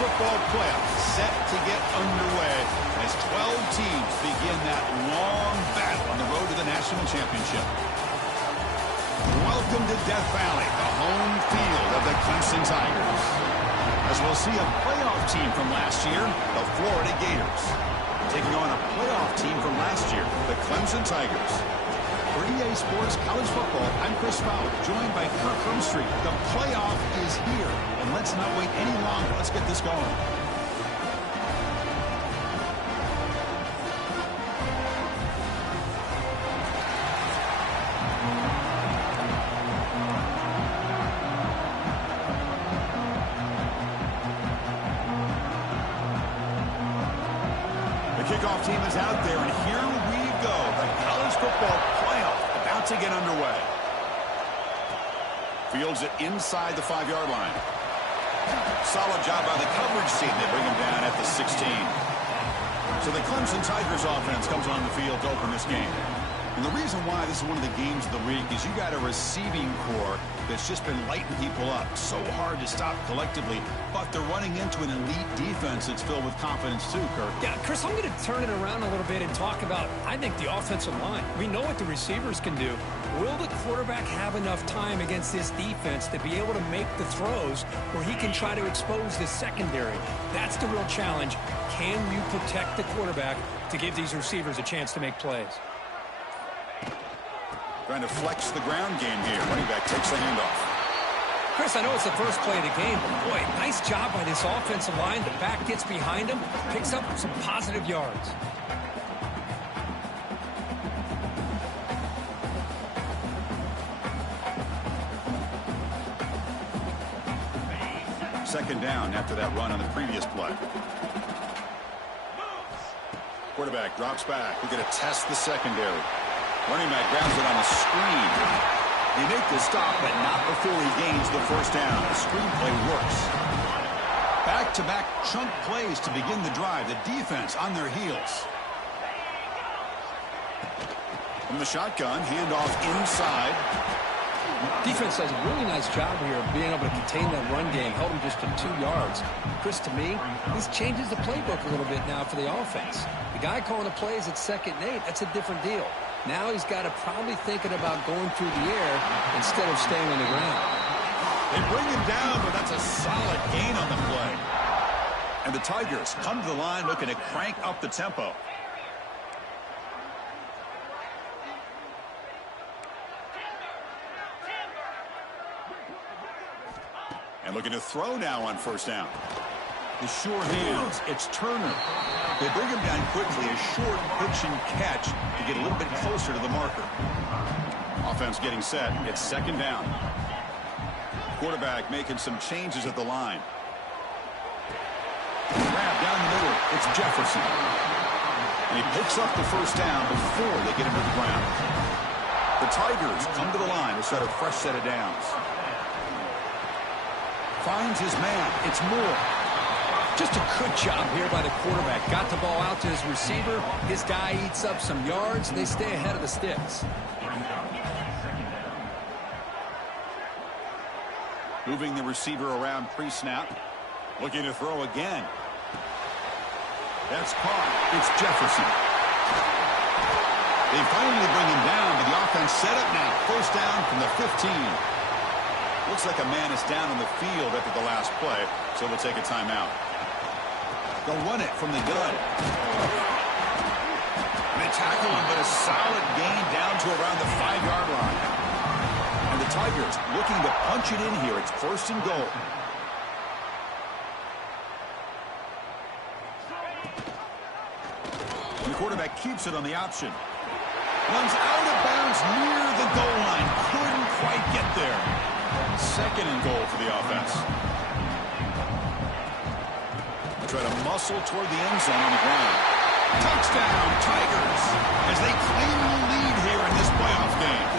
Football Playoff set to get underway as 12 teams begin that long battle on the road to the national championship. Welcome to Death Valley, the home field of the Clemson Tigers. As we'll see a playoff team from last year, the Florida Gators, taking on a playoff team from last year, the Clemson Tigers. For EA Sports College Football, I'm Chris Fowler, joined by Kirk Hermstreet. The playoff is here, and let's not wait any longer. Let's get this going. The kickoff team is out there, and here we go. The college football playoff about to get underway. Fields it inside the 5-yard line. Solid job by the coverage team. They bring him down at the 16. So the Clemson Tigers offense comes on the field to open this game. And the reason why this is one of the games of the week is you got a receiving core that's just been lighting people up. So hard to stop collectively, but they're running into an elite defense that's filled with confidence too, Kirk. Yeah, Chris, I'm going to turn it around a little bit and talk about, I think, the offensive line. We know what the receivers can do. Will the quarterback have enough time against this defense to be able to make the throws where he can try to expose the secondary? That's the real challenge. Can you protect the quarterback to give these receivers a chance to make plays? Trying to flex the ground game here. Running back takes the handoff. Chris, I know it's the first play of the game, but boy, nice job by this offensive line. The back gets behind him, picks up some positive yards. Second down after that run on the previous play. Quarterback drops back. We're going to test the secondary. Running back grabs it on a screen. They make the stop, but not before he gains the first down. The screen play works. Back-to-back chunk plays to begin the drive. The defense on their heels. From the shotgun, handoff inside. Defense does a really nice job here of being able to contain that run game. Held him just to 2 yards. Chris, to me, this changes the playbook a little bit now for the offense. The guy calling the plays at 2nd and 8, that's a different deal. Now he's got to probably thinking about going through the air instead of staying on the ground. They bring him down, but that's a solid gain on the play. And the Tigers come to the line looking to crank up the tempo. And looking to throw now on first down. The sure hands, it's Turner. They bring him down quickly, a short pitch and catch to get a little bit closer to the marker. Offense getting set. It's second down. Quarterback making some changes at the line. Grab down the middle. It's Jefferson. And he picks up the first down before they get him to the ground. The Tigers come to the line to set a fresh set of downs. Finds his man. It's Moore. Just a good job here by the quarterback. Got the ball out to his receiver. His guy eats up some yards. They stay ahead of the sticks. Moving the receiver around pre-snap. Looking to throw again. That's caught. It's Jefferson. They finally bring him down, but the offense set up now. First down from the 15. Looks like a man is down on the field after the last play, so we'll take a timeout. They'll run it from the gun. They tackle him, but a solid gain down to around the 5-yard line. And the Tigers looking to punch it in here. It's first and goal. And the quarterback keeps it on the option. Runs out of bounds near the goal line. Couldn't quite get there. Second and goal for the offense. Try to muscle toward the end zone on the ground. Touchdown, Tigers, as they claim the lead here in this playoff game.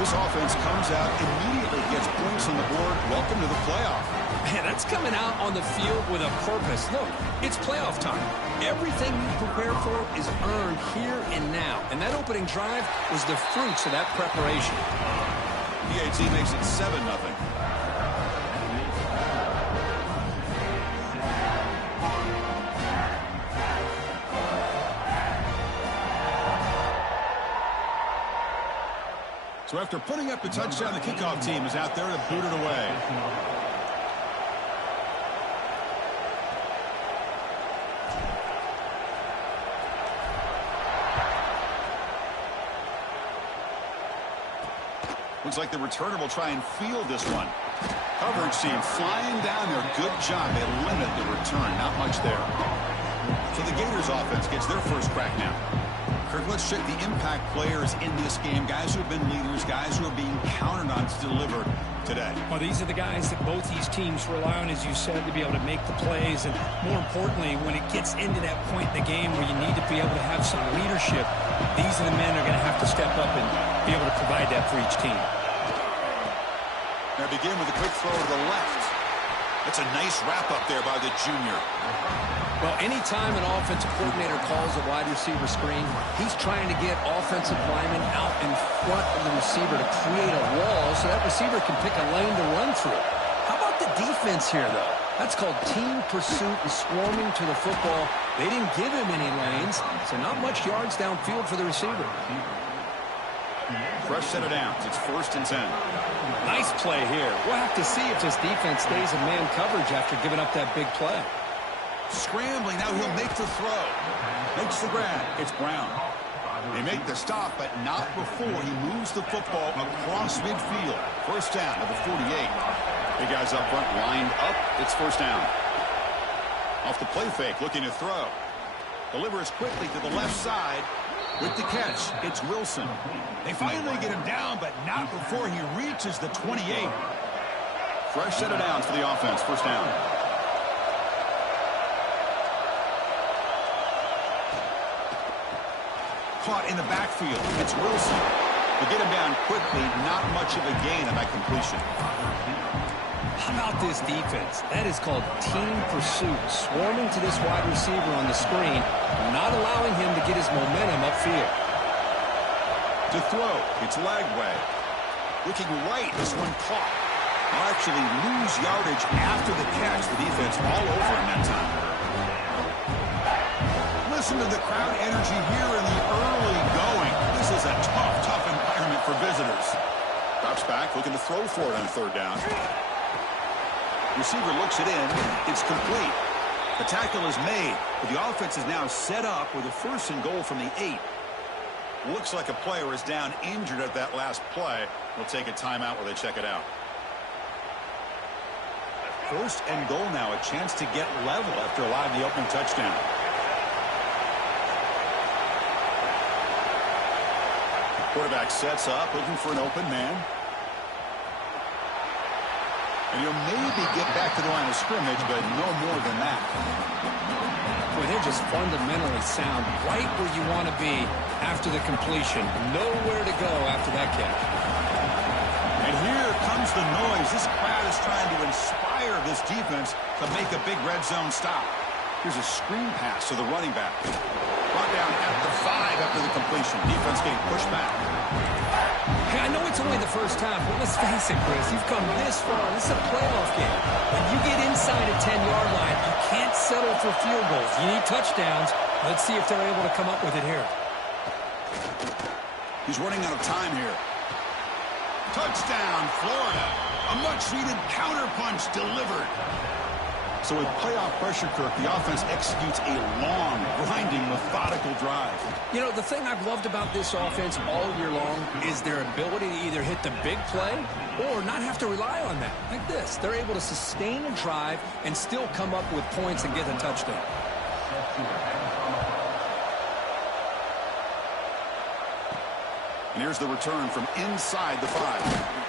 This offense comes out immediately, gets points on the board. Welcome to the playoff. Man, that's coming out on the field with a purpose. Look, it's playoff time. Everything you prepare for is earned here and now. And that opening drive was the fruits of that preparation. PAT makes it 7-0. So after putting up the touchdown, the kickoff team is out there to boot it away. Looks like the returner will try and field this one. Coverage team flying down there. Good job. They limit the return. Not much there. So the Gators offense gets their first crack now. Kirk, let's check the impact players in this game. Guys who have been leaders, guys who are being counted on to deliver today. Well, these are the guys that both these teams rely on, as you said, to be able to make the plays. And more importantly, when it gets into that point in the game where you need to be able to have some leadership, these are the men who are going to have to step up and be able to provide that for each team. Now begin with a quick throw to the left. That's a nice wrap up there by the junior. Well, anytime an offensive coordinator calls a wide receiver screen, he's trying to get offensive linemen out in front of the receiver to create a wall so that receiver can pick a lane to run through. How about the defense here, though? That's called team pursuit and swarming to the football. They didn't give him any lanes, so not much yards downfield for the receiver. Fresh set of downs. It's 1st and 10. Nice play here. We'll have to see if this defense stays in man coverage after giving up that big play. Scrambling. Now he'll make the throw. Makes the grab. It's Brown. They make the stop, but not before he moves the football across midfield. First down at the 48. Big guys up front lined up. It's first down. Off the play fake, looking to throw. Delivers quickly to the left side. With the catch, it's Wilson. They finally get him down, but not before he reaches the 28. Fresh set of downs for the offense. First down. Caught in the backfield. It's Wilson. They get him down quickly. Not much of a gain on that completion. How about this defense? That is called team pursuit. Swarming to this wide receiver on the screen, not allowing him to get his momentum upfield. To throw, it's Lagway. Looking right, this one caught. They'll actually lose yardage after the catch. The defense all over him that time. Listen to the crowd energy here in the early going. This is a tough environment for visitors. Drops back, looking to throw for it on 3rd down. Receiver looks it in. It's complete. The tackle is made, but the offense is now set up with a 1st and goal from the 8. Looks like a player is down injured at that last play. We'll take a timeout while they check it out. 1st and goal now, a chance to get level after allowing the opening touchdown. Quarterback sets up, looking for an open man. And he'll maybe get back to the line of scrimmage, but no more than that. Boy, they're just fundamentally sound, right where you want to be after the completion. Nowhere to go after that catch. And here comes the noise. This crowd is trying to inspire this defense to make a big red zone stop. Here's a screen pass to the running back. Brought down at the 5 after the completion. Defense getting pushed back. Hey, I know it's only the first time, but let's face it, Chris. You've come this far. This is a playoff game. When you get inside a 10-yard line, you can't settle for field goals. You need touchdowns. Let's see if they're able to come up with it here. He's running out of time here. Touchdown, Florida. A much-needed counterpunch delivered. So with playoff pressure, Kirk, the offense executes a long, grinding, methodical drive. You know, the thing I've loved about this offense all year long is their ability to either hit the big play or not have to rely on that. Like this. They're able to sustain a drive and still come up with points and get a touchdown. And here's the return from inside the 5.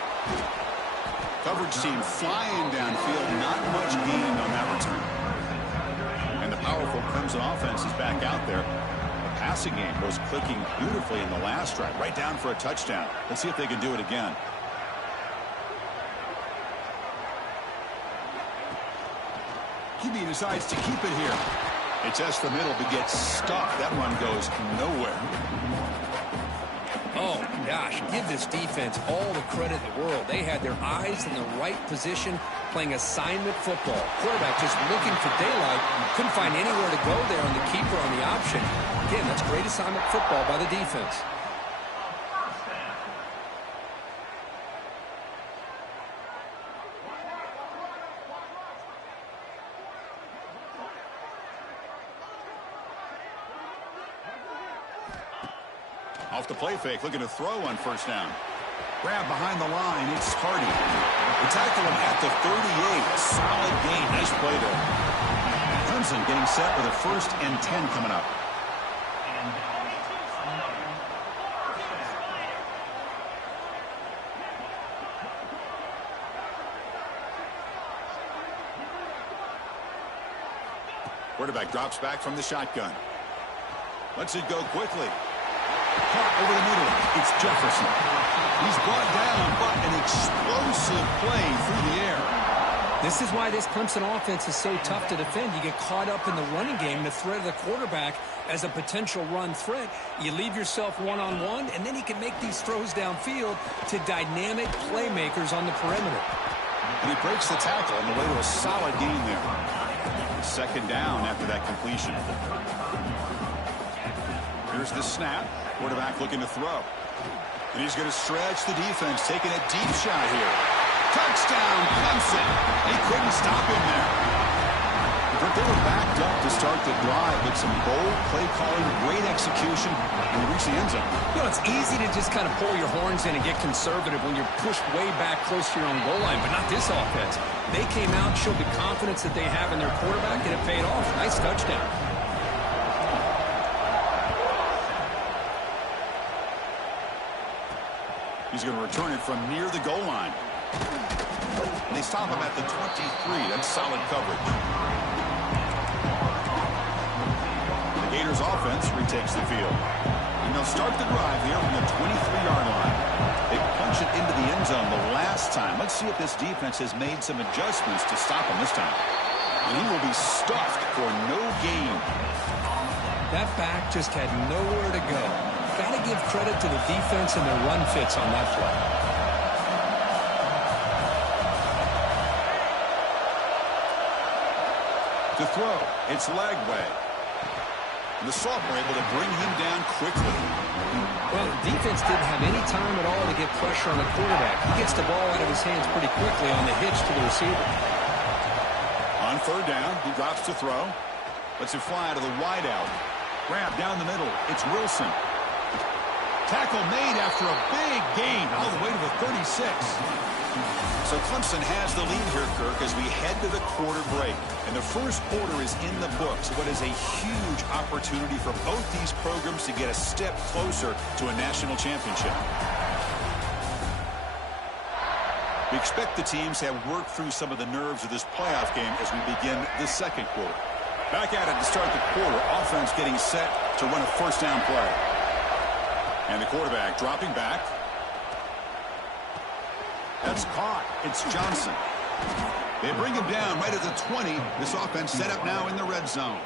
Coverage team flying downfield, not much gained on that return. And the powerful Clemson offense is back out there. The passing game was clicking beautifully in the last drive, right down for a touchdown. Let's see if they can do it again. QB decides to keep it here. It tests the middle, but gets stuck. That run goes nowhere. Oh, gosh, give this defense all the credit in the world. They had their eyes in the right position, playing assignment football. Quarterback just looking for daylight. Couldn't find anywhere to go there on the keeper on the option. Again, that's great assignment football by the defense. Off the play fake, looking to throw on first down. Grab behind the line, it's Hardy. They tackle him at the 38. Solid gain, nice play there. Clemson getting set with a 1st and 10 coming up. Quarterback drops back from the shotgun. Lets it go quickly. Caught over the middle. It's Jefferson. He's brought down, but an explosive play through the air. This is why this Clemson offense is so tough to defend. You get caught up in the running game, the threat of the quarterback as a potential run threat. You leave yourself one-on-one, and then he can make these throws downfield to dynamic playmakers on the perimeter. And he breaks the tackle on the way to a solid gain there. 2nd down after that completion. Here's the snap. Quarterback looking to throw. And he's going to stretch the defense, taking a deep shot here. Touchdown, Clemson. They couldn't stop him there. But they were backed up to start the drive with some bold play calling, great execution, and they reached the end zone. You know, it's easy to just kind of pull your horns in and get conservative when you're pushed way back close to your own goal line, but not this offense. They came out, showed the confidence that they have in their quarterback, and it paid off. Nice touchdown. He's going to return it from near the goal line. And they stop him at the 23. That's solid coverage. The Gators offense retakes the field. And they'll start the drive here from the 23-yard line. They punch it into the end zone the last time. Let's see if this defense has made some adjustments to stop him this time. And he will be stuffed for no gain. That back just had nowhere to go. Got to give credit to the defense and their run fits on that play. To throw, it's Lagway. And the sophomore able to bring him down quickly. Well, the defense didn't have any time at all to get pressure on the quarterback. He gets the ball out of his hands pretty quickly on the hitch to the receiver. On 3rd down, he drops to throw. Lets it fly to the wideout. Grab down the middle. It's Wilson. Tackle made after a big gain all the way to the 36. So Clemson has the lead here, Kirk, as we head to the quarter break. And the first quarter is in the books. What is a huge opportunity for both these programs to get a step closer to a national championship. We expect the teams to have worked through some of the nerves of this playoff game as we begin the 2nd quarter. Back at it to start the quarter. Offense getting set to run a 1st down play. And the quarterback dropping back. That's caught. It's Johnson. They bring him down right at the 20. This offense set up now in the red zone.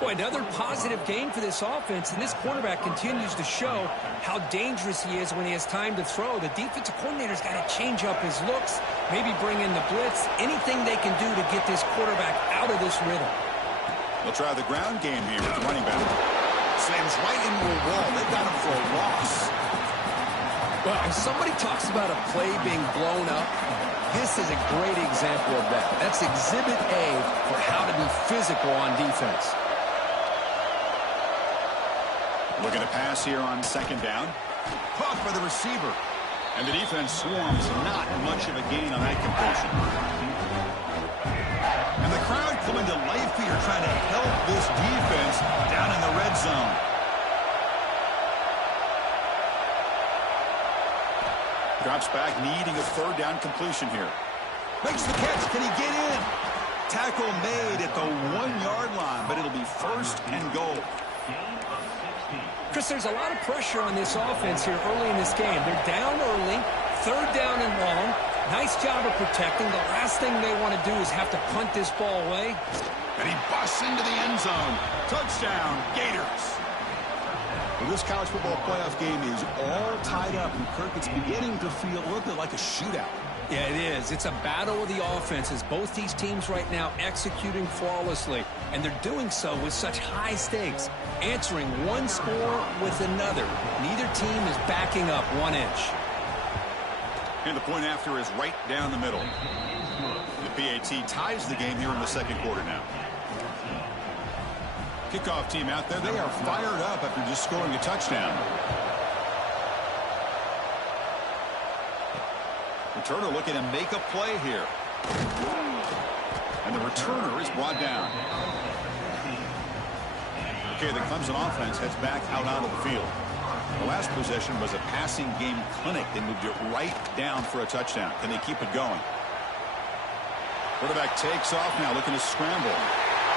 Boy, another positive game for this offense, and this quarterback continues to show how dangerous he is when he has time to throw. The defensive coordinator's got to change up his looks, maybe bring in the blitz, anything they can do to get this quarterback out of this rhythm. They'll try the ground game here with the running back. Slams right into a wall. They've got him for a loss. Well, if somebody talks about a play being blown up, this is a great example of that. That's Exhibit A for how to be physical on defense. Looking to pass here on 2nd down. Caught by the receiver. And the defense swarms. Not much of a gain on that completion. And the crowd coming to life here trying to help this defense down in the red zone. Drops back, needing a 3rd down completion here. Makes the catch. Can he get in? Tackle made at the 1-yard line, but it'll be 1st and goal. Chris, there's a lot of pressure on this offense here early in this game. They're down early, 3rd down and long. Nice job of protecting. The last thing they want to do is have to punt this ball away. And he busts into the end zone. Touchdown, Gators. Well, this college football playoff game is all tied up, and Kirk, it's beginning to feel a little bit like a shootout. Yeah, it is. It's a battle of the offenses. Both these teams right now executing flawlessly, and they're doing so with such high stakes, answering one score with another. Neither team is backing up 1 inch. And the point after is right down the middle. The PAT ties the game here in the 2nd quarter now. Kickoff team out there, they are fired up after just scoring a touchdown. Returner looking to make a play here. And the returner is brought down. Okay, the Clemson offense heads back out onto the field. The last possession was a passing game clinic. They moved it right down for a touchdown. Can they keep it going? Quarterback takes off now, looking to scramble.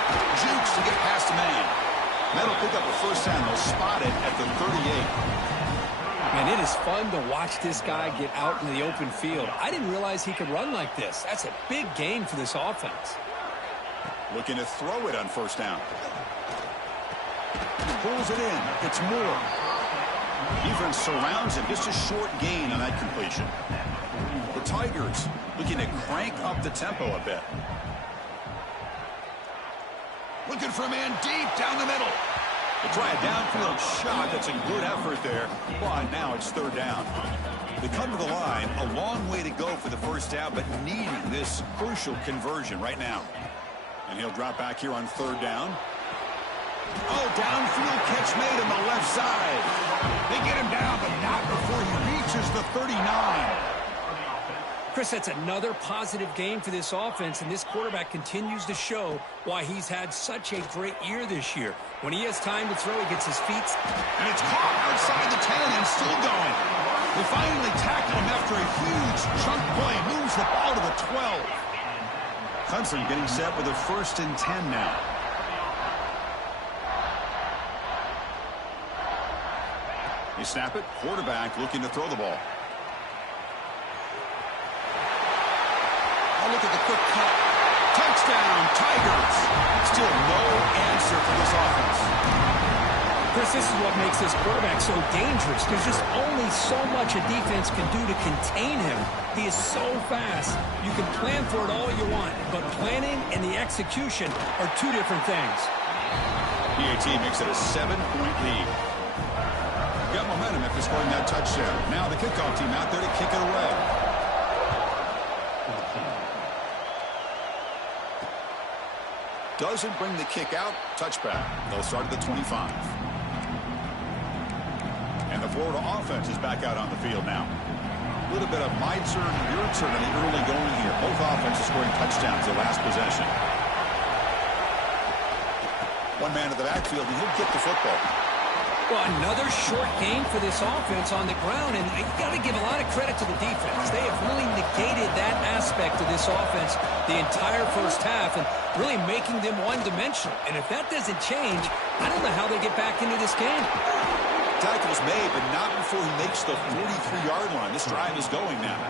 Jukes to get past the man. That'll pick up a first down. They'll spot it at the 38. Man, it is fun to watch this guy get out in the open field. I didn't realize he could run like this. That's a big gain for this offense. Looking to throw it on first down. Pulls it in. It's Moore. Defense surrounds him. Just a short gain on that completion. The Tigers looking to crank up the tempo a bit. Looking for a man deep down the middle. They try a downfield shot. That's a good effort there. But now it's third down. They come to the line. A long way to go for the first down, but needing this crucial conversion right now. And he'll drop back here on third down. Oh, downfield catch made on the left side. They get him down, but not before he reaches the 39. Chris, that's another positive game for this offense, and this quarterback continues to show why he's had such a great year this year. When he has time to throw, he gets his feet. And it's caught outside the 10 and still going. They finally tackle him after a huge chunk play. Moves the ball to the 12. Clemson getting set with a 1st and 10 now. They snap it. Quarterback looking to throw the ball. Oh, look at the quick cut. Touchdown, Tigers. Still no answer for this offense. Chris, this is what makes this quarterback so dangerous. There's just only so much a defense can do to contain him. He is so fast. You can plan for it all you want, but planning and the execution are two different things. PAT makes it a 7-point lead. Got momentum after scoring that touchdown. Now the kickoff team out there to kick it away. Doesn't bring the kick out. Touchback. They'll start at the 25. And the Florida offense is back out on the field now. A little bit of my turn and your turn in the early going here. Both offenses scoring touchdowns the last possession. One man in the backfield, and he'll get the football. Well, another short game for this offense on the ground, and you got to give a lot of credit to the defense. They have really negated that aspect of this offense the entire first half and really making them one-dimensional. And if that doesn't change, I don't know how they get back into this game. Tackles made, but not before he makes the 43-yard line. This drive is going now.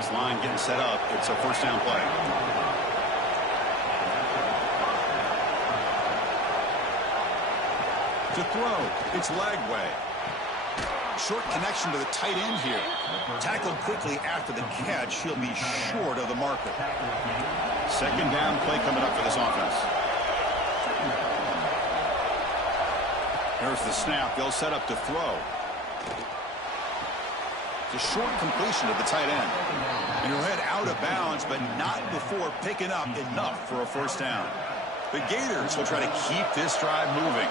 This line getting set up. It's a first down play. To throw, it's Lagway. Short connection to the tight end here. Tackled quickly after the catch. He'll be short of the marker. Second down play coming up for this offense. Here's the snap. They'll set up to throw. It's a short completion to the tight end. And he'll head out of bounds, but not before picking up enough for a first down. The Gators will try to keep this drive moving.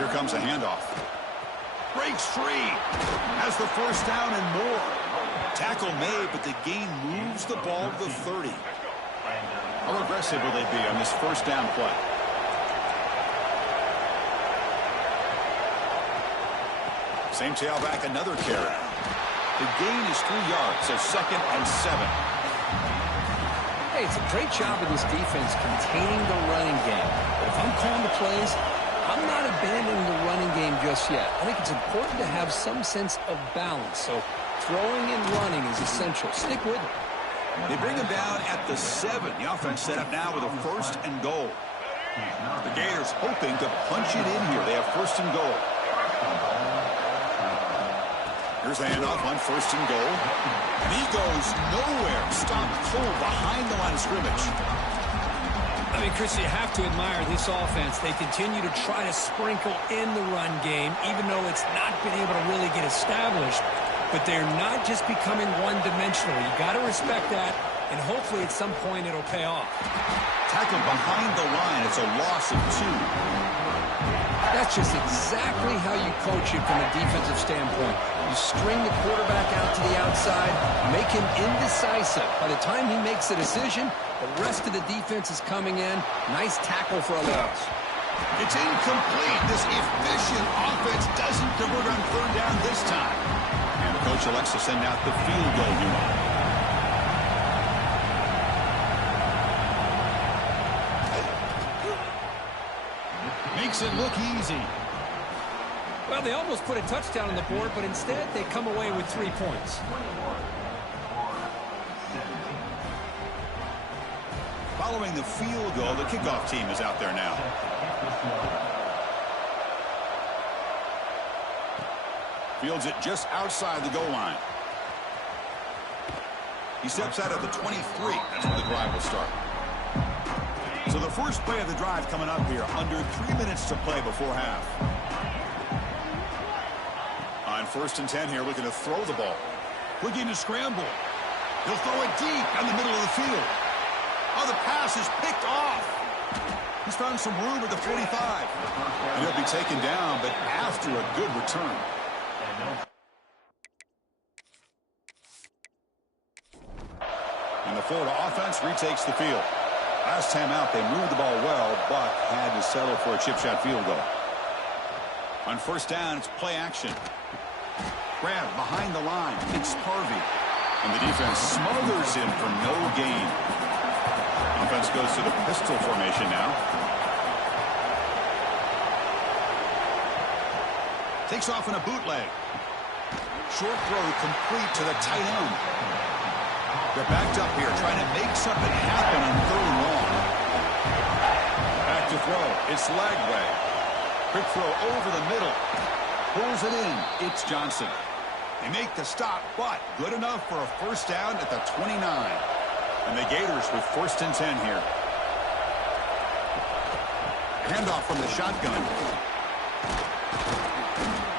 Here comes a handoff. Breaks free. Has the first down and more. Tackle made, but the gain moves the ball to the 30. How aggressive will they be on this first down play? Same tailback, another carry. The gain is 3 yards, so 2nd and 7. Hey, it's a great job of this defense containing the running game. But if I'm calling the plays, I'm not abandoning the running game just yet. I think it's important to have some sense of balance. So throwing and running is essential. Stick with it. They bring him down at the 7. The offense set up now with a 1st and goal. The Gators hoping to punch it in here. They have 1st and goal. Here's the handoff on 1st and goal. And he goes nowhere. Stopped cold behind the line of scrimmage. I mean, Chris, you have to admire this offense. They continue to try to sprinkle in the run game, even though it's not been able to really get established. But they're not just becoming one-dimensional. You got to respect that, and hopefully at some point it'll pay off. Tackled behind the line. It's a loss of 2. That's just exactly how you coach it from a defensive standpoint. You string the quarterback out to the outside, make him indecisive. By the time he makes a decision, the rest of the defense is coming in. Nice tackle for a loss. It's incomplete. This efficient offense doesn't convert on 3rd down this time. And the coach elects to send out the field goal unit. Makes it look easy. Well, they almost put a touchdown on the board, but instead they come away with 3 points. Following the field goal, the kickoff team is out there now. Fields it just outside the goal line. He steps out at the 23. That's where the drive will start. So the first play of the drive coming up here, under 3 minutes to play before half. On 1st and 10 here, looking to throw the ball. Looking to scramble. He'll throw it deep down the middle of the field. Oh, the pass is picked off. He's found some room at the 45. And he'll be taken down, but after a good return. And the Florida offense retakes the field. Last time out, they moved the ball well, but had to settle for a chip shot field goal. On 1st down, it's play action. Grab behind the line. It's Harvey. And the defense smothers him for no gain. Offense goes to the pistol formation now. Takes off in a bootleg. Short throw complete to the tight end. They're backed up here, trying to make something happen on 3rd and long. Back to throw. It's Lagway. Quick throw over the middle. Pulls it in. It's Johnson. They make the stop, but good enough for a 1st down at the 29. And the Gators with 1st and 10 here. Handoff from the shotgun.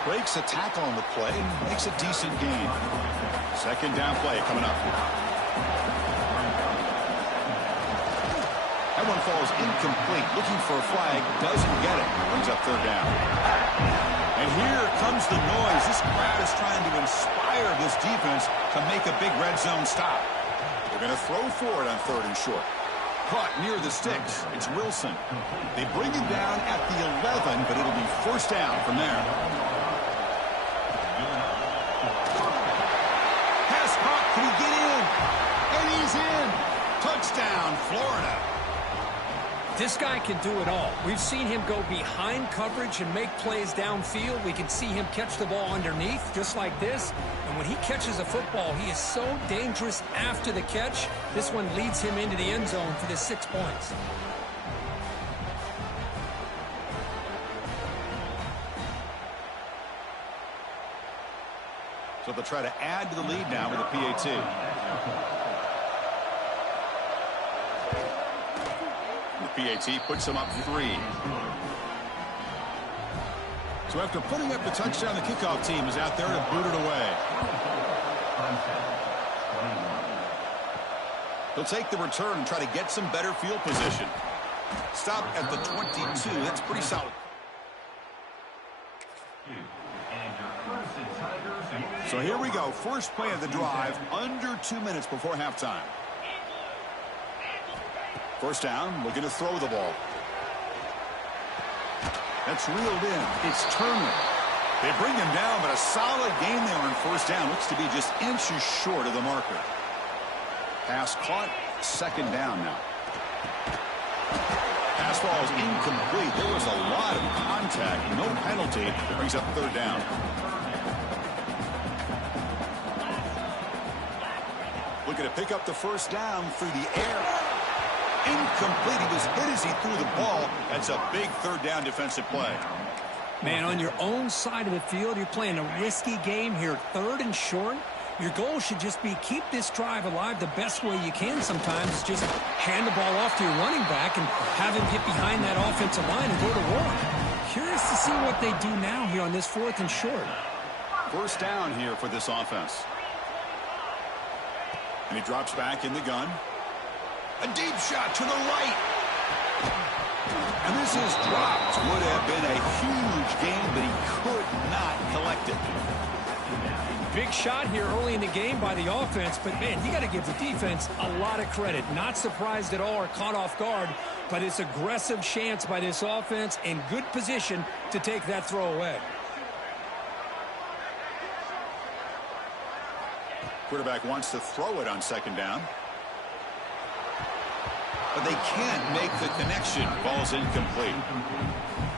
Breaks a tackle on the play and makes a decent gain. 2nd down play coming up. That one falls incomplete. Looking for a flag. Doesn't get it. Brings up 3rd down. And here comes the noise. This crowd is trying to inspire this defense to make a big red zone stop. They're going to throw for it on 3rd and short. Caught near the sticks. It's Wilson. They bring him down at the 11, but it'll be 1st down from there. Pass caught. Can he get in? And he's in. Touchdown, Florida. This guy can do it all. We've seen him go behind coverage and make plays downfield. We can see him catch the ball underneath, just like this. And when he catches a football, he is so dangerous after the catch. This one leads him into the end zone for the 6 points. So they'll try to add to the lead now with a PAT. The PAT puts them up 3. So after putting up the touchdown, the kickoff team is out there to boot it away. He'll take the return and try to get some better field position. Stop at the 22. That's pretty solid. So here we go. First play of the drive, under 2 minutes before halftime. 1st down, looking to throw the ball. That's reeled in. It's Turner. They bring him down, but a solid gain there on 1st down. Looks to be just inches short of the marker. Pass caught. 2nd down now. Pass ball is incomplete. There was a lot of contact. No penalty. Brings up 3rd down. Looking to pick up the 1st down through the air. Incomplete. He was hit as he threw the ball. That's a big 3rd down defensive play. Man, on your own side of the field, you're playing a risky game here. 3rd and short. Your goal should just be keep this drive alive the best way you can sometimes. Is just hand the ball off to your running back and have him get behind that offensive line and go to work. Curious to see what they do now here on this 4th and short. 1st down here for this offense. And he drops back in the gun. A deep shot to the right. And this is dropped. Would have been a huge game, but he could not collect it. Big shot here early in the game by the offense, but, man, you got to give the defense a lot of credit. Not surprised at all or caught off guard, but it's aggressive chance by this offense in good position to take that throw away. Quarterback wants to throw it on second down. But they can't make the connection. Ball's incomplete.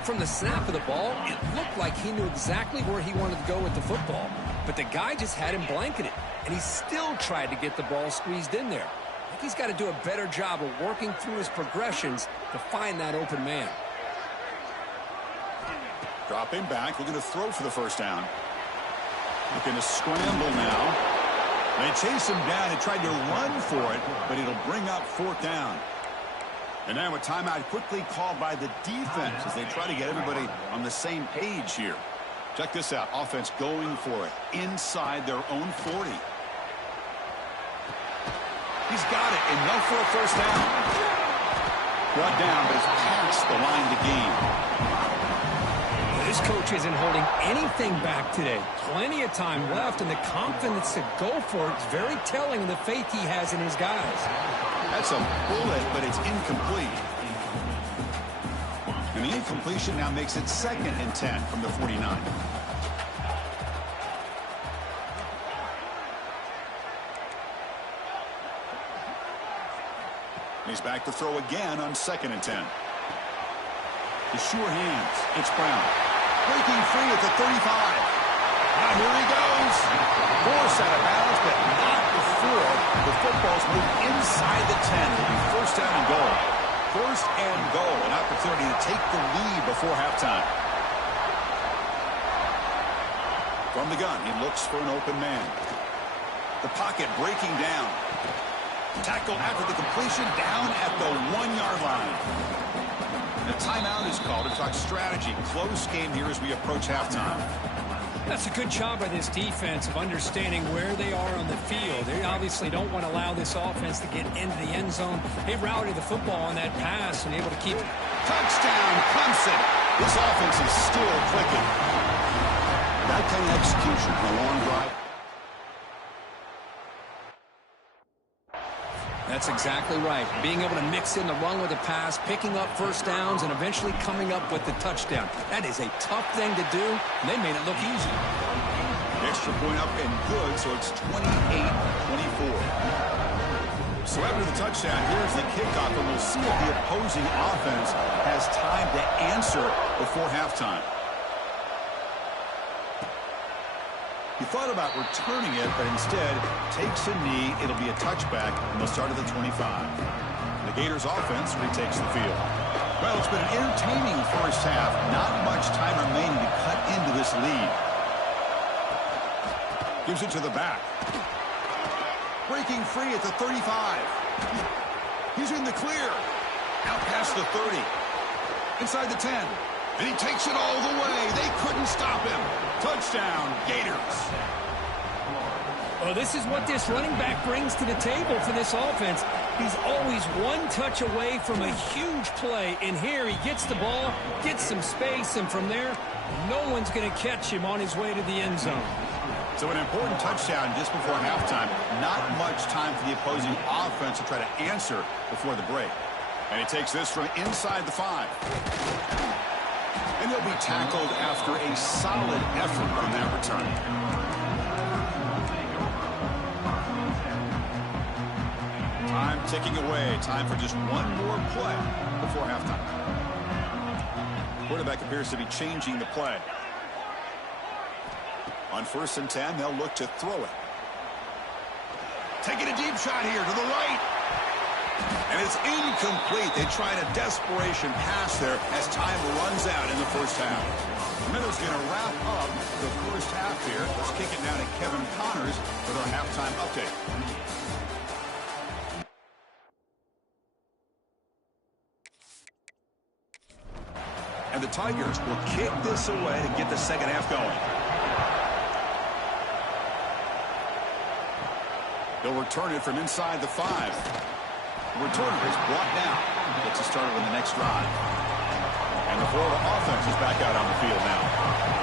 From the snap of the ball, it looked like he knew exactly where he wanted to go with the football. But the guy just had him blanketed, and he still tried to get the ball squeezed in there. I think he's got to do a better job of working through his progressions to find that open man. Dropping back, looking to throw for the first down. Looking to scramble now. They chase him down and tried to run for it, but it'll bring up fourth down. And now a timeout quickly called by the defense as they try to get everybody on the same page here. Check this out. Offense going for it inside their own 40. He's got it, enough for a first down. Brought down, but is past the line to gain. This coach isn't holding anything back today. Plenty of time left, and the confidence to go for it is very telling of the faith he has in his guys. That's a bullet, but it's incomplete. And the incompletion now makes it 2nd and 10 from the 49. He's back to throw again on 2nd and 10. The sure hands. It's Brown. Breaking free at the 35. Now here he goes. Forced out of bounds, but not before the football's moved inside the 10. It'll be first down and goal. First and goal. An opportunity to take the lead before halftime. From the gun, he looks for an open man. The pocket breaking down. Tackle after the completion down at the 1-yard line. A timeout is called to talk strategy. Close game here as we approach halftime. That's a good job by this defense of understanding where they are on the field. They obviously don't want to allow this offense to get into the end zone. They routed the football on that pass and able to keep it. Touchdown, Clemson. This offense is still clicking. That kind of execution on a long drive. That's exactly right. Being able to mix in the run with the pass, picking up first downs, and eventually coming up with the touchdown. That is a tough thing to do, and they made it look easy. Extra point up and good, so it's 28-24. So after the touchdown, here's the kickoff, and we'll see if the opposing offense has time to answer before halftime. He thought about returning it, but instead takes a knee. It'll be a touchback, and they'll start at the 25. The Gators offense retakes the field. Well, it's been an entertaining first half. Not much time remaining to cut into this lead. Gives it to the back. Breaking free at the 35. He's in the clear. Out past the 30. Inside the 10. And he takes it all the way. They couldn't stop him. Touchdown, Gators. Well, this is what this running back brings to the table for this offense. He's always one touch away from a huge play. And here he gets the ball, gets some space, and from there, no one's going to catch him on his way to the end zone. So an important touchdown just before halftime. Not much time for the opposing offense to try to answer before the break. And he takes this from inside the 5. And he'll be tackled after a solid effort on that return. Time ticking away. Time for just one more play before halftime. Quarterback appears to be changing the play. On 1st and 10, they'll look to throw it. Taking a deep shot here to the right. And it's incomplete. They tried a desperation pass there as time runs out in the first half. Miller's going to wrap up the first half here. Let's kick it down to Kevin Connors with our halftime update. And the Tigers will kick this away to get the second half going. He'll return it from inside the 5. The returner is brought down. Gets us started on the next drive. And the Florida offense is back out on the field now.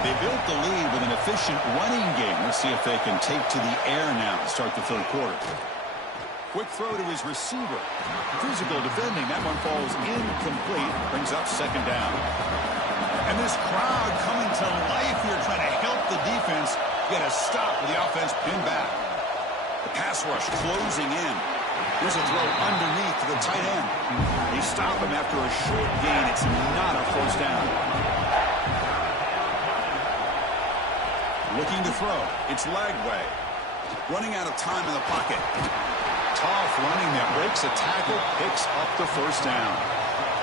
They built the lead with an efficient running game. Let's see if they can take to the air now to start the third quarter. Quick throw to his receiver. Physical defending. That one falls incomplete. Brings up second down. And this crowd coming to life here trying to help the defense get a stop with the offense pinned back. The pass rush closing in. Here's a throw underneath to the tight end. They stop him after a short gain. It's not a first down. Looking to throw. It's Lagway. Running out of time in the pocket. Tough running that breaks a tackle, picks up the first down.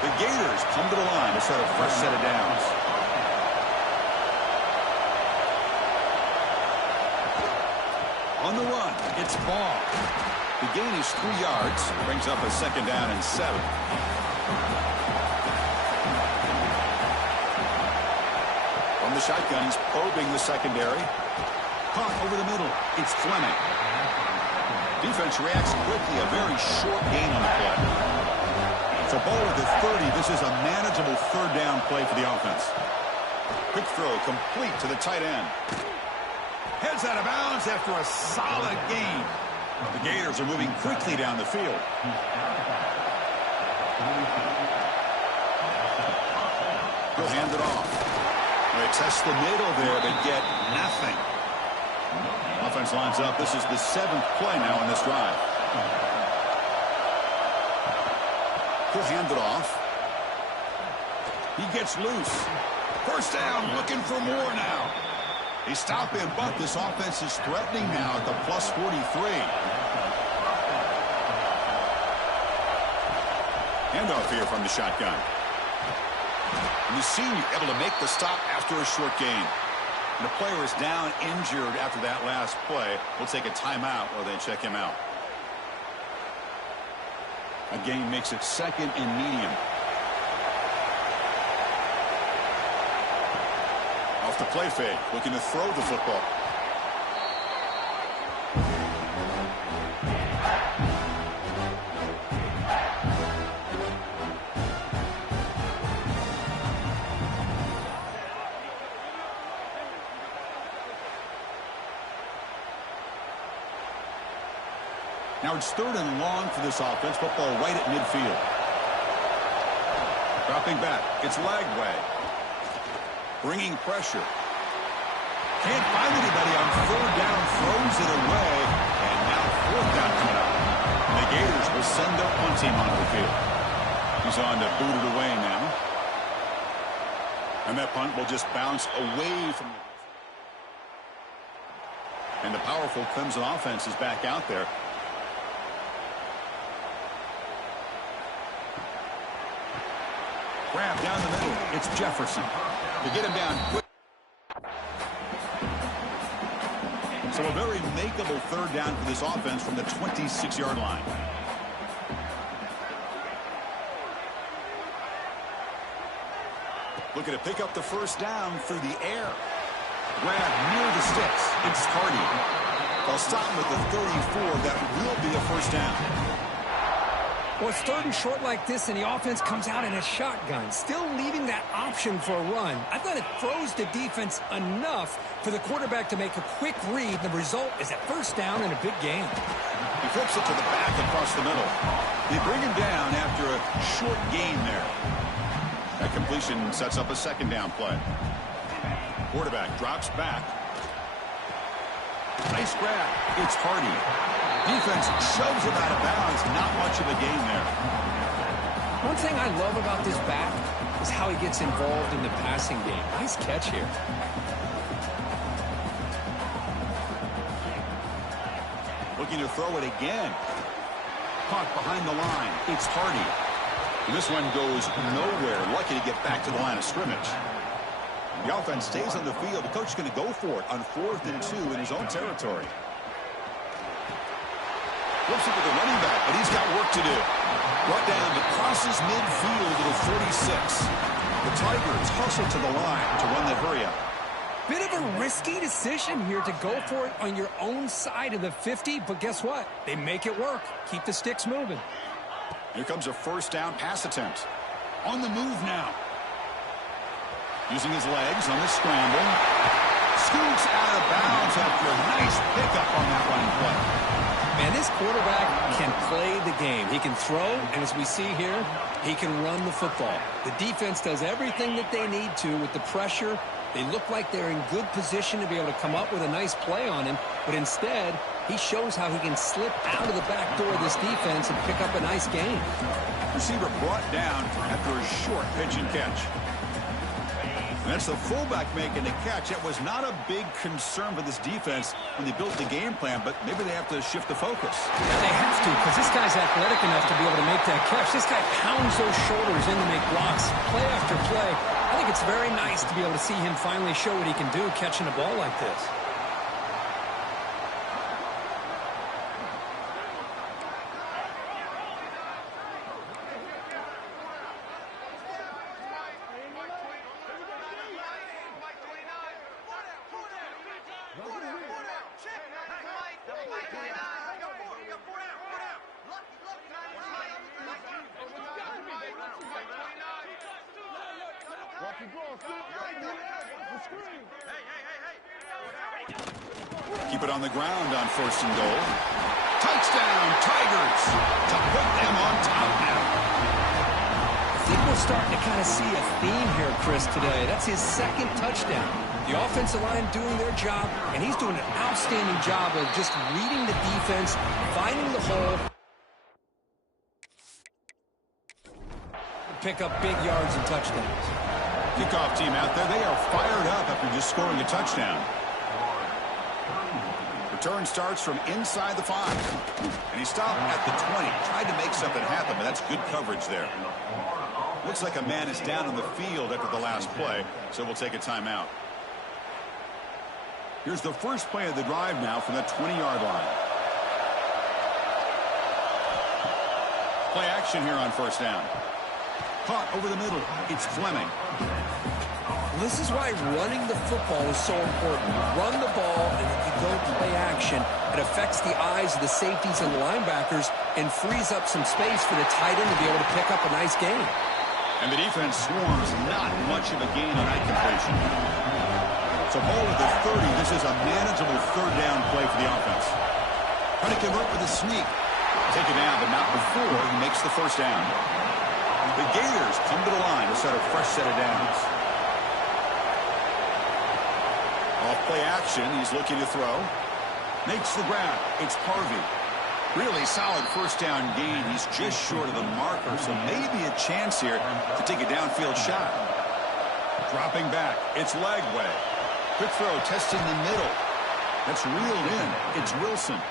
The Gators come to the line to start a fresh set of downs. On the run, it's Ball. The gain is 3 yards. Brings up a second down and 7. From the shotgun, he's probing the secondary. Caught over the middle. It's Fleming. Defense reacts quickly. A very short gain on the play. So ball at the 30. This is a manageable third down play for the offense. Quick throw complete to the tight end. Heads out of bounds after a solid gain. The Gators are moving quickly down the field. He'll hand it off. They test the middle there, but get nothing. Offense lines up. This is the 7th play now on this drive. He'll hand it off. He gets loose. First down, looking for more now. They stop him, but this offense is threatening now at the plus 43. Handoff here from the shotgun. And the senior able to make the stop after a short gain. And the player is down injured after that last play. We'll take a timeout while they check him out. A gain makes it second and medium. Off the play fake, looking to throw the football. Now it's 3rd and long for this offense. Football right at midfield. Dropping back. It's Lagway. Bringing pressure. Can't find anybody on 3rd down. Throws it away. And now 4th down coming up. And the Gators will send their punt team onto the field. He's on to boot it away now. And that punt will just bounce away from the... And the powerful Clemson offense is back out there. Grab down the middle. It's Jefferson. To get him down quick. So a very makeable 3rd down for this offense from the 26-yard line. Looking to pick up the first down through the air. Grab near the sticks. It's Hardy. They'll stop him at the 34. That will be a first down. Well, it's 3rd and short like this, and the offense comes out in a shotgun, still leaving that option for a run. I thought it throws the defense enough for the quarterback to make a quick read. The result is a first down and a big gain. He flips it to the back across the middle. They bring him down after a short gain there. That completion sets up a second down play. Quarterback drops back. Nice grab. It's Hardy. Defense shoves him out of bounds. Not much of a gain there. One thing I love about this back is how he gets involved in the passing game. Nice catch here. Looking to throw it again. Caught behind the line. It's Hardy. And this one goes nowhere. Lucky to get back to the line of scrimmage. The offense stays on the field. The coach is going to go for it on 4th and 2 in his own territory. Flips it to the running back, but he's got work to do. Brought down, but crosses midfield to the 46. The Tigers hustle to the line to run that hurry up. Bit of a risky decision here to go for it on your own side of the 50, but guess what? They make it work. Keep the sticks moving. Here comes a first down pass attempt. On the move now. Using his legs on the scramble. Scoots out of bounds after a nice pickup on that running play. Man, this quarterback can play the game. He can throw, and as we see here, he can run the football. The defense does everything that they need to with the pressure. They look like they're in good position to be able to come up with a nice play on him, but instead, he shows how he can slip out of the back door of this defense and pick up a nice gain. Receiver brought down after a short pitch and catch. And that's the fullback making the catch. That was not a big concern for this defense when they built the game plan, but maybe they have to shift the focus. Yeah, they have to, because this guy's athletic enough to be able to make that catch. This guy pounds those shoulders in to make blocks, play after play. I think it's very nice to be able to see him finally show what he can do catching a ball like this. Keep it on the ground on first and goal. Touchdown, Tigers, to put them on top now. I think we're starting to kind of see a theme here, Chris, today. That's his second touchdown. The offensive line doing their job, and he's doing an outstanding job of just reading the defense, finding the hole. Pick up big yards and touchdowns. Kickoff team out there, they are fired up after just scoring a touchdown. Return starts from inside the 5. And he stopped at the 20. Tried to make something happen, but that's good coverage there. Looks like a man is down on the field after the last play, so we'll take a timeout. Here's the first play of the drive now from the 20-yard line. Play action here on first down. Caught over the middle. It's Fleming. This is why running the football is so important. Run the ball, and if you go play action, it affects the eyes of the safeties and linebackers and frees up some space for the tight end to be able to pick up a nice gain. And the defense swarms not much of a gain on that completion. So ball at the 30. This is a manageable third down play for the offense. Trying to convert with a sneak. Take it down, but not before he makes the first down. The Gators come to the line to start a fresh set of downs. Off play action, he's looking to throw. Makes the grab. It's Harvey. Really solid first down gain. He's just short of the marker, so maybe a chance here to take a downfield shot. Dropping back. It's Lagway. Quick throw, testing the middle. That's reeled in. It's Wilson.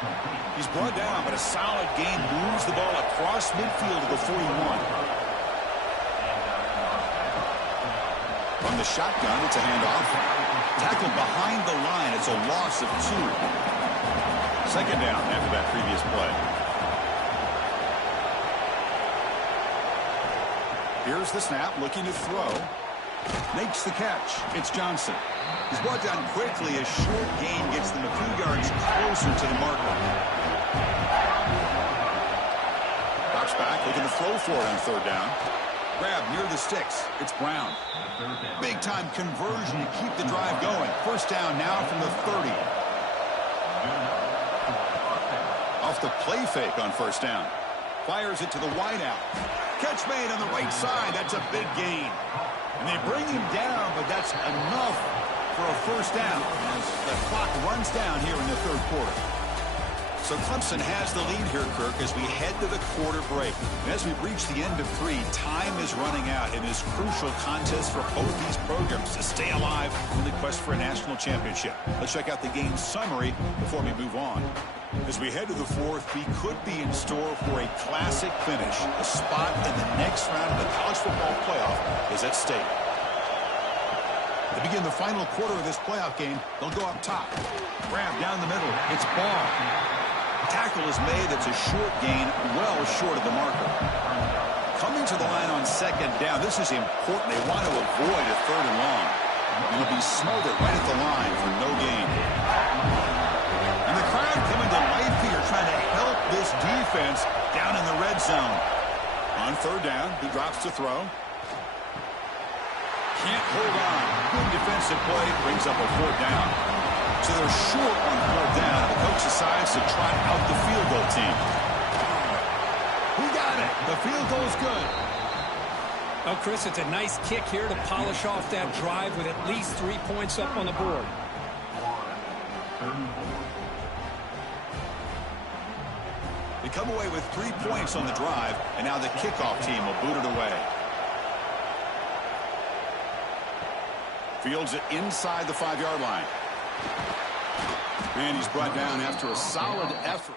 He's brought down, but a solid gain moves the ball across midfield to the 41. From the shotgun, it's a handoff. Tackled behind the line. It's a loss of 2. Second down after that previous play. Here's the snap, looking to throw. Makes the catch. It's Johnson. He's brought down quickly. A short gain gets them a few yards closer to the marker. Drops back, looking to throw for it on third down. Grab near the sticks. It's Brown. Big-time conversion to keep the drive going. First down now from the 30. Off the play fake on first down. Fires it to the wideout. Catch made on the right side. That's a big gain. And they bring him down, but that's enough for a first down as the clock runs down here in the third quarter. So Clemson has the lead here, Kirk, as we head to the quarter break. And as we reach the end of 3, time is running out in this crucial contest for both these programs to stay alive in the quest for a national championship. Let's check out the game summary before we move on. As we head to the 4th, we could be in store for a classic finish. A spot in the next round of the college football playoff is at stake. To begin the final quarter of this playoff game, they'll go up top. Grab down the middle. It's Ball. Tackle is made. It's a short gain, well short of the marker. Coming to the line on second down. This is important. They want to avoid a third and long. He'll be smothered right at the line for no gain. And the crowd coming to life here, trying to help this defense down in the red zone. On third down, he drops to throw. Can't hold on. Good defensive play, brings up a fourth down. So they're short on fourth down. The coach decides to trot out the field goal team. He got it. The field goal's good. Oh, Chris, it's a nice kick here to polish off that drive with at least 3 points up on the board. They come away with 3 points on the drive, and now the kickoff team will boot it away. Fields it inside the 5-yard line. And he's brought down after a solid effort.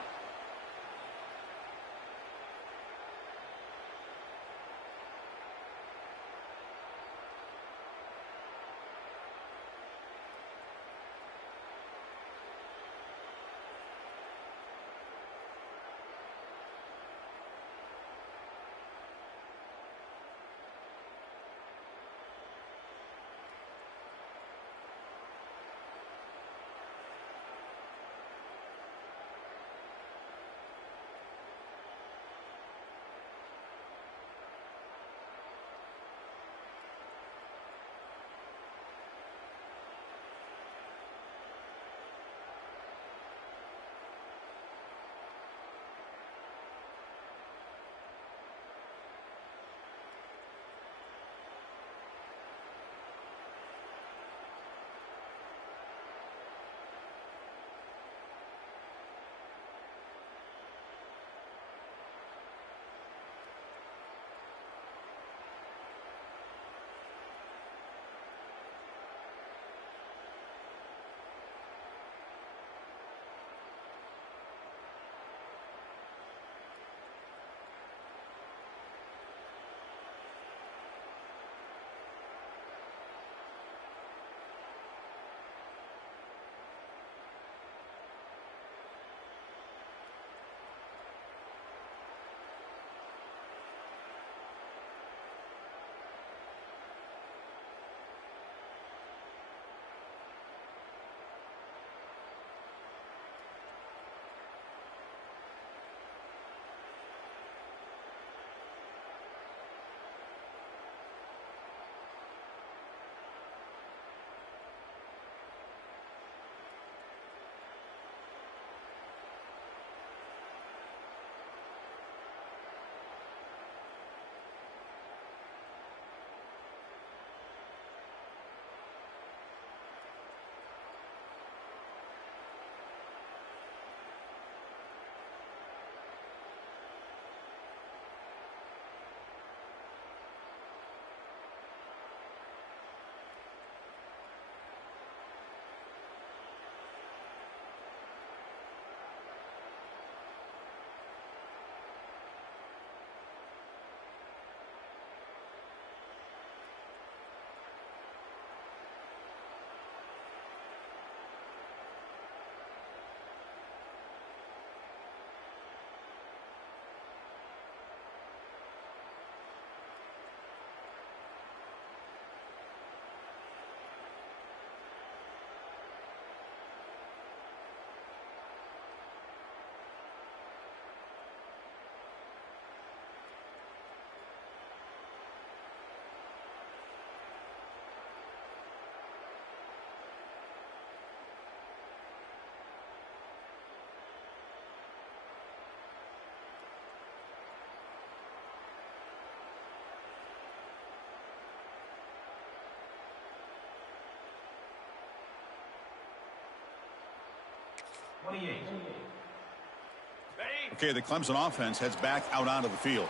Okay, the Clemson offense heads back out onto the field.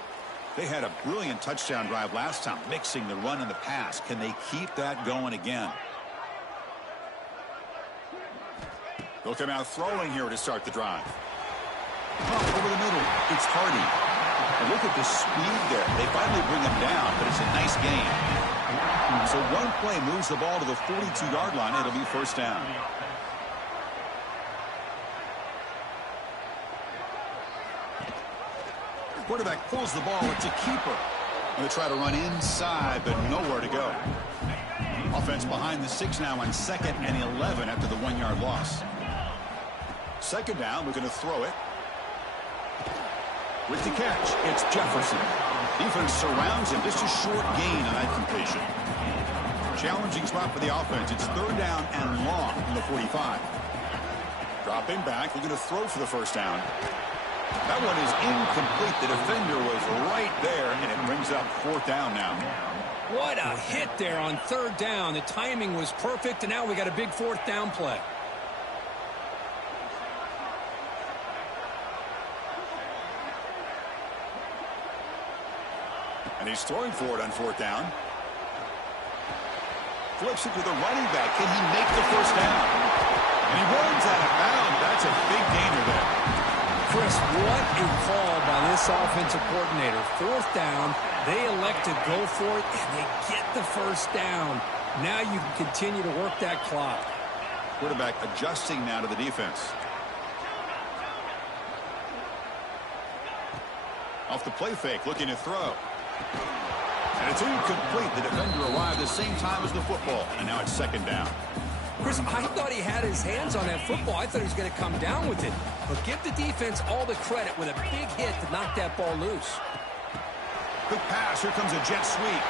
They had a brilliant touchdown drive last time, mixing the run and the pass. Can they keep that going again? They'll come out throwing here to start the drive. Over the middle, it's Hardy. And look at the speed there. They finally bring him down, but it's a nice gain. So one play moves the ball to the 42-yard line. It'll be first down. Quarterback pulls the ball. It's a keeper. And they try to run inside, but nowhere to go. offense behind the 6 now on 2nd and 11 after the 1-yard loss. 2nd down, we're going to throw it. With the catch, it's Jefferson. Defense surrounds him. Just a short gain on that completion. Challenging spot for the offense. It's 3rd down and long from the 45. Dropping back, we're going to throw for the 1st down. That one is incomplete. The defender was right there, and it brings up 4th down now. What a hit there on 3rd down. The timing was perfect, and now we got a big 4th down play. And he's throwing for it on 4th down. Flips it to the running back. Can he make the 1st down? And he runs out of bounds. That's a big gainer there. Chris, what a call by this offensive coordinator. 4th down, they elect to go for it, and they get the 1st down. Now you can continue to work that clock. Quarterback adjusting now to the defense. Off the play fake, looking to throw. And it's incomplete. The defender arrived the same time as the football, and now it's 2nd down. Chris, I thought he had his hands on that football. I thought he was going to come down with it. But give the defense all the credit with a big hit to knock that ball loose. Quick pass. Here comes a jet sweep.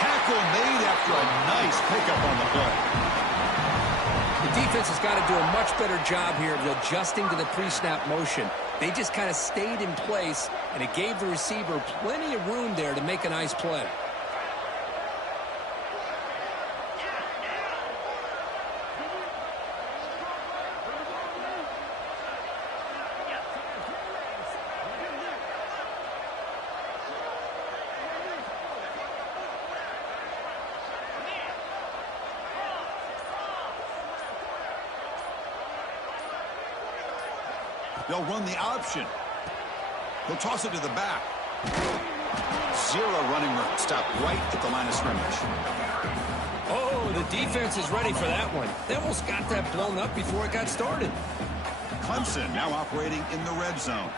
Tackle made after a nice pickup on the play. The defense has got to do a much better job here of adjusting to the pre-snap motion. They just kind of stayed in place, and it gave the receiver plenty of room there to make a nice play. They'll run the option. He'll toss it to the back. 0 running room. Stop right at the line of scrimmage. Oh, the defense is ready for that one. They almost got that blown up before it got started. Clemson now operating in the red zone.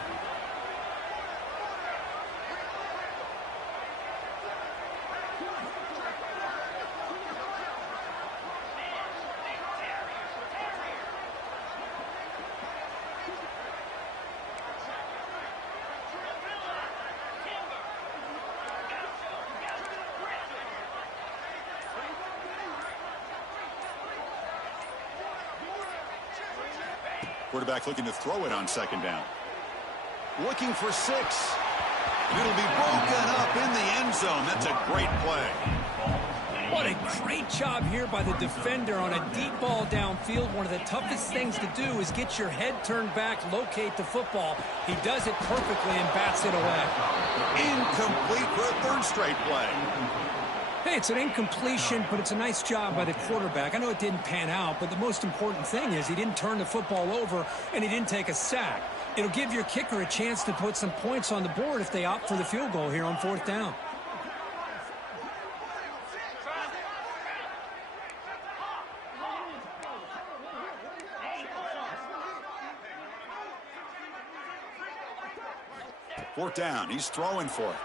Quarterback looking to throw it on 2nd down. Looking for 6. It'll be broken up in the end zone. That's a great play. What a great job here by the defender on a deep ball downfield. One of the toughest things to do is get your head turned back, locate the football. He does it perfectly and bats it away. Incomplete for a 3rd straight play. Hey, it's an incompletion, but it's a nice job by the quarterback. I know it didn't pan out, but the most important thing is he didn't turn the football over and he didn't take a sack. It'll give your kicker a chance to put some points on the board if they opt for the field goal here on 4th down. Fourth down. He's throwing for it.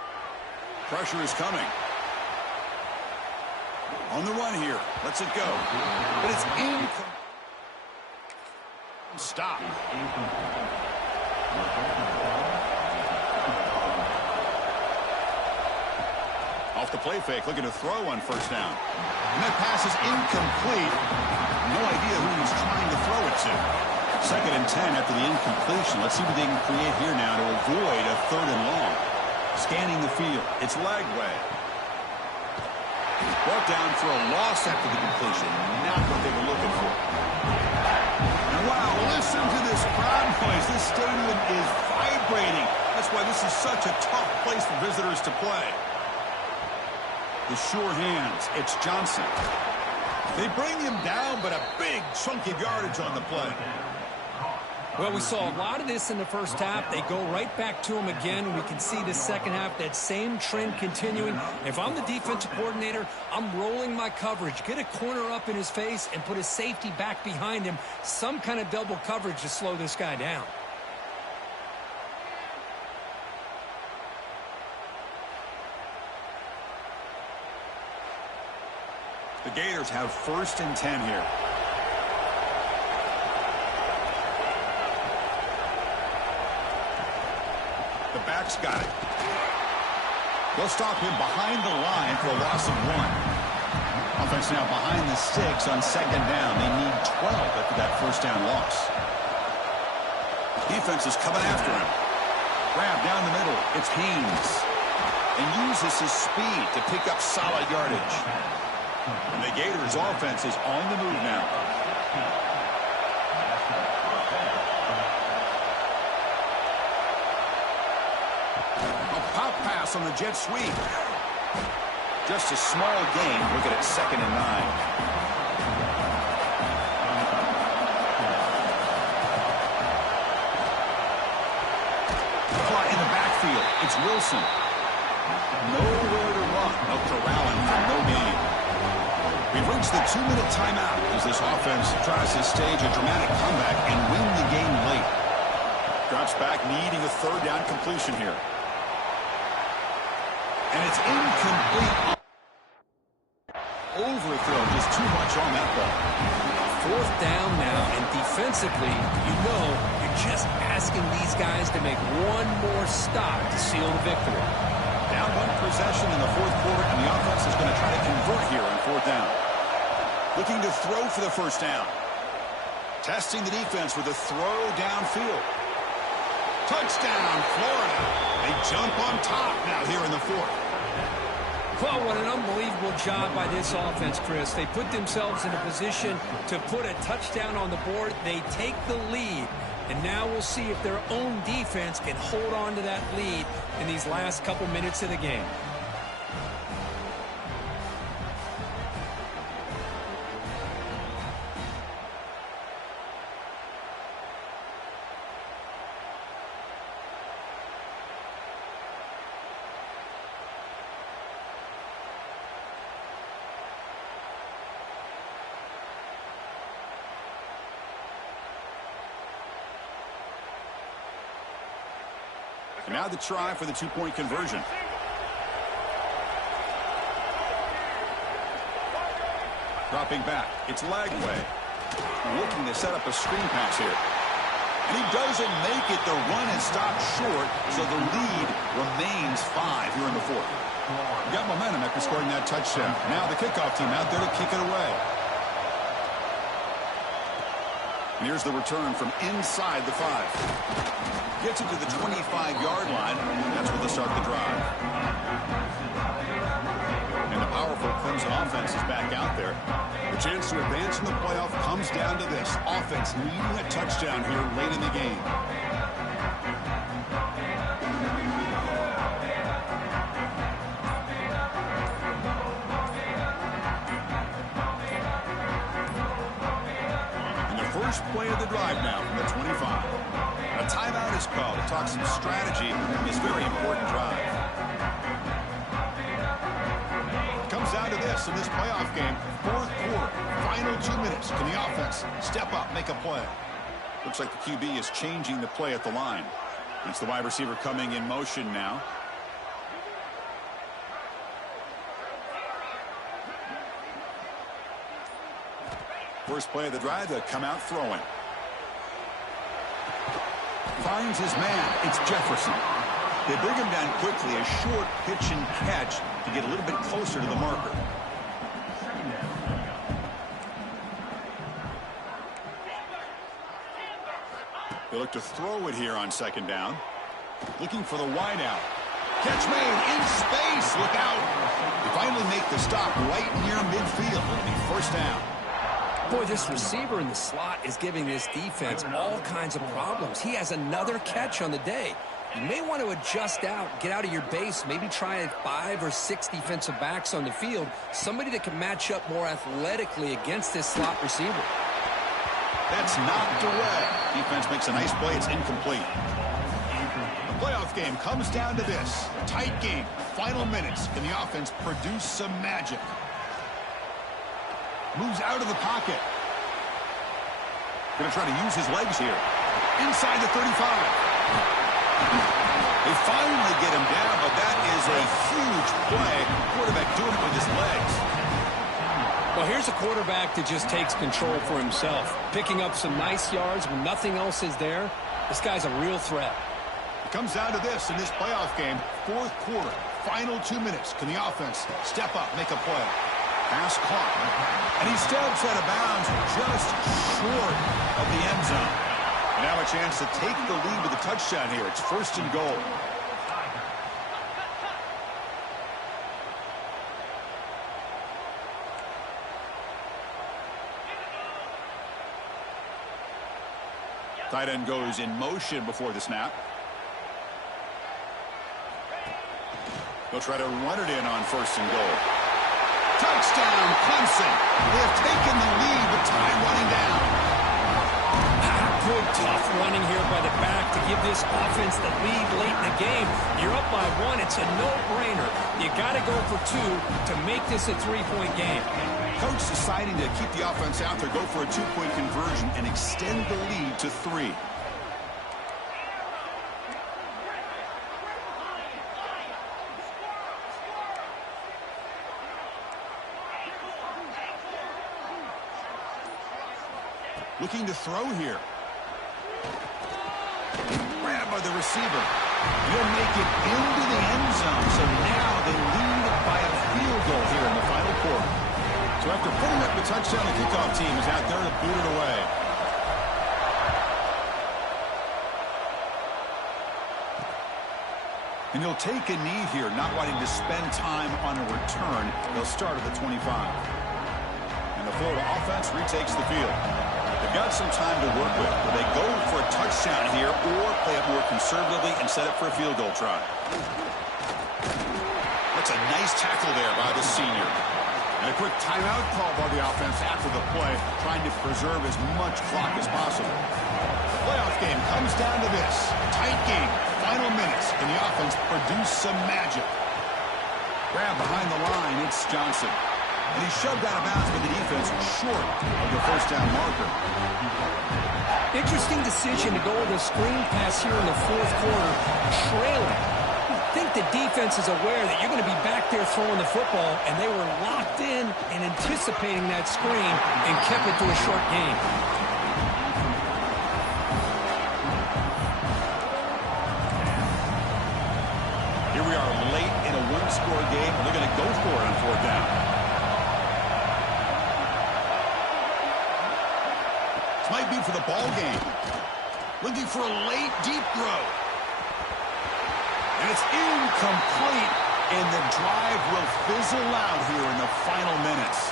Pressure is coming. On the run here. Lets it go. But it's incomplete. Stop. Off the play fake. Looking to throw on 1st down. And that pass is incomplete. No idea who he's trying to throw it to. 2nd and 10 after the incompletion. Let's see what they can create here now to avoid a 3rd and long. Scanning the field. It's Lagway. Brought down for a loss after the completion. Not what they were looking for. And wow, listen to this crowd noise. This stadium is vibrating. That's why this is such a tough place for visitors to play. The sure hands. It's Johnson. They bring him down, but a big chunk of yardage on the play. Well, we saw a lot of this in the first half. They go right back to him again. We can see the second half, that same trend continuing. If I'm the defensive coordinator, I'm rolling my coverage. Get a corner up in his face and put a safety back behind him. Some kind of double coverage to slow this guy down. The Gators have 1st and 10 here. The back's got it. They'll stop him behind the line for a loss of 1. Offense now behind the 6 on 2nd down. They need 12 after that 1st down loss. Defense is coming after him. Grab down the middle. It's Haynes. And uses his speed to pick up solid yardage. And the Gators offense is on the move now. A pop pass on the jet sweep. Just a small gain. Look at it, 2nd and 9. It's Wilson. Nowhere to run. They'll corral him for no gain. We've reached the 2-minute timeout as this offense tries to stage a dramatic comeback and win the game late. Drops back, needing a 3rd down completion here. And it's incomplete. Overthrow, just too much on that ball. 4th down now, and defensively, you're just asking these guys to make one more stop to seal the victory. Down 1 possession in the 4th quarter, and the offense is going to try to convert here on 4th down. Looking to throw for the 1st down. Testing the defense with a throw downfield. Touchdown, Florida. They jump on top now here in the 4th. Well, what an unbelievable job by this offense, Chris. They put themselves in a position to put a touchdown on the board. They take the lead, and now we'll see if their own defense can hold on to that lead in these last couple minutes of the game. And now the try for the 2-point conversion. Dropping back. It's Lagway. Looking to set up a screen pass here. And he doesn't make it. The run is stopped short, so the lead remains 5 here in the 4th. Got momentum after scoring that touchdown. Now the kickoff team out there to kick it away. And here's the return from inside the 5. Gets it to the 25-yard line. That's where they'll start the drive. And the powerful Clemson offense is back out there. The chance to advance in the playoff comes down to this. Offense needing a touchdown here late in the game. And the first play of the drive now from the 25. A timeout is called to talk some strategy in this very important drive. It comes down to this in this playoff game. 4th quarter, final 2 minutes. Can the offense step up, make a play? Looks like the QB is changing the play at the line. It's the wide receiver coming in motion now. First play of the drive, to come out throwing. Finds his man. It's Jefferson. They bring him down quickly. A short pitch and catch to get a little bit closer to the marker. They look to throw it here on 2nd down. Looking for the wide out. Catch made in space. Look out. They finally make the stop right near midfield. It'll be 1st down. Boy, this receiver in the slot is giving this defense all kinds of problems. He has another catch on the day. You may want to adjust out, get out of your base, maybe try 5 or 6 defensive backs on the field, somebody that can match up more athletically against this slot receiver. That's knocked away. Defense makes a nice play. It's incomplete. The playoff game comes down to this. Tight game. Final minutes. Can the offense produce some magic? Moves out of the pocket. Going to try to use his legs here. Inside the 35. They finally get him down, but that is a huge play. Quarterback doing it with his legs. Well, here's a quarterback that just takes control for himself, picking up some nice yards when nothing else is there. This guy's a real threat. It comes down to this in this playoff game. Fourth quarter, final 2 minutes. Can the offense step up, make a play? Pass caught. And he steps out of bounds just short of the end zone. And now a chance to take the lead with a touchdown here. It's 1st and goal. Tight end goes in motion before the snap. They'll try to run it in on 1st and goal. Touchdown, Clemson. They have taken the lead with time running down. Good, tough running here by the back to give this offense the lead late in the game. You're up by 1. It's a no-brainer. You got to go for 2 to make this a 3-point game. Coach deciding to keep the offense out there, go for a 2-point conversion, and extend the lead to 3. Looking to throw here. Grabbed by the receiver. He'll make it into the end zone. So now they lead by a field goal here in the final quarter. So after putting up the touchdown, the kickoff team is out there to boot it away. And he'll take a knee here, not wanting to spend time on a return. They'll start at the 25. And the Florida offense retakes the field. They've got some time to work with. Will they go for a touchdown here or play it more conservatively and set up for a field goal try? That's a nice tackle there by the senior. And a quick timeout call by the offense after the play, trying to preserve as much clock as possible. The playoff game comes down to this. Tight game, final minutes. Can the offense produce some magic? Grab behind the line, it's Johnson. And he's shoved out of bounds by the defense short of the 1st down marker. Interesting decision to go with a screen pass here in the 4th quarter, trailing. I think the defense is aware that you're going to be back there throwing the football, and they were locked in and anticipating that screen and kept it to a short game. Here we are late in a one-score game, and they're going to go for it on 4th down. Might be for the ball game. Looking for a late, deep throw. And it's incomplete, and the drive will fizzle out here in the final minutes.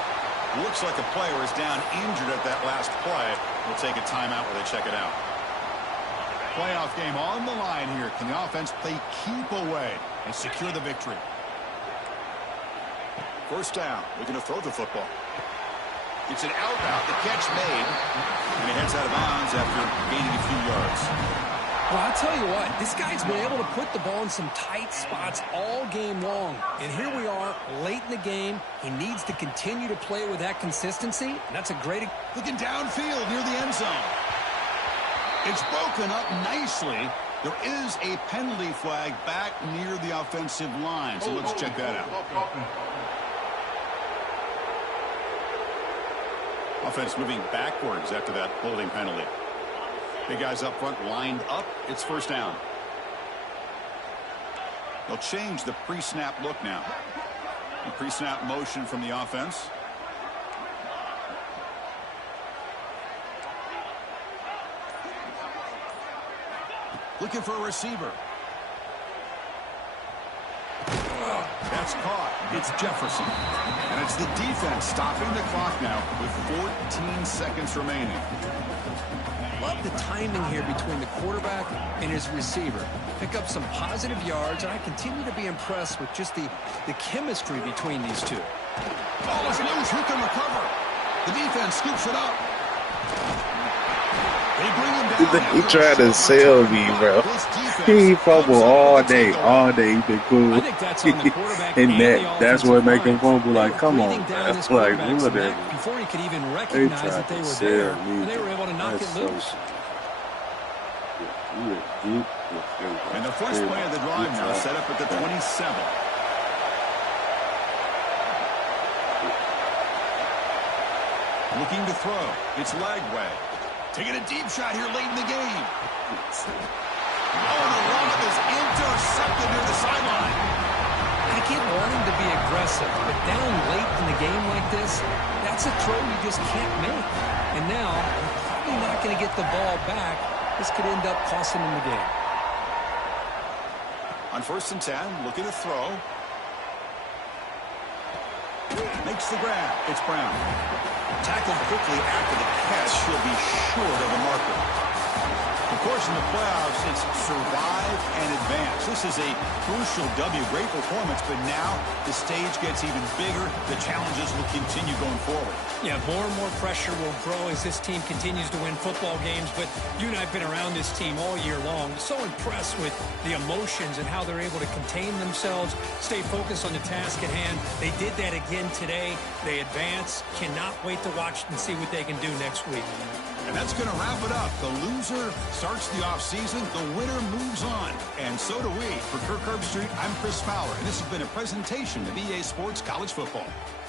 Looks like a player is down injured at that last play. We'll take a timeout while they check it out. Playoff game on the line here. Can the offense play keep away and secure the victory? 1st down. Looking to throw the football. It's an out route, the catch made, and he heads out of bounds after gaining a few yards. Well, I'll tell you what, this guy's been able to put the ball in some tight spots all game long. And here we are, late in the game. He needs to continue to play with that consistency, and that's a great... Looking downfield near the end zone. It's broken up nicely. There is a penalty flag back near the offensive line, so let's check that out. Offense moving backwards after that holding penalty. Big guys up front lined up. It's 1st down. They'll change the pre-snap look now. The pre-snap motion from the offense. Looking for a receiver. That's caught. It's Jefferson. And it's the defense stopping the clock now with 14 seconds remaining. Love the timing here between the quarterback and his receiver. Pick up some positive yards, and I continue to be impressed with just the chemistry between these two. Ball is loose. Who can recover? The defense scoops it up. They bring him down. He tried to sell me, bro. He fumble all day. He been cool. I think that's on the quarterback and the that's what make him line. fumble. Like, come on, man. This Like, quarterback's what neck before he could even recognize that they were there, and they were able to knock it loose. And the first play of the drive now set up at the 27. 27. Looking to throw. It's Lagway. Taking a deep shot here late in the game. Oh, the run-up is intercepted near the sideline. I keep wanting to be aggressive, but down late in the game like this, that's a throw you just can't make. And now, you're probably not going to get the ball back. This could end up costing them the game. On 1st and 10, looking to throw. Makes the grab. It's Brown. Tackled quickly after the catch. She'll be short of the marker. Of course, in the playoffs, it's survive and advance. This is a crucial W. Great performance, but now the stage gets even bigger. The challenges will continue going forward. Yeah, more and more pressure will grow as this team continues to win football games, but you and I have been around this team all year long. So impressed with the emotions and how they're able to contain themselves, stay focused on the task at hand. They did that again today. They advance. Cannot wait to watch and see what they can do next week. And that's going to wrap it up. The loser starts the offseason. The winner moves on. And so do we. For Kirk Herbstreit, I'm Chris Fowler, and this has been a presentation of EA Sports College Football.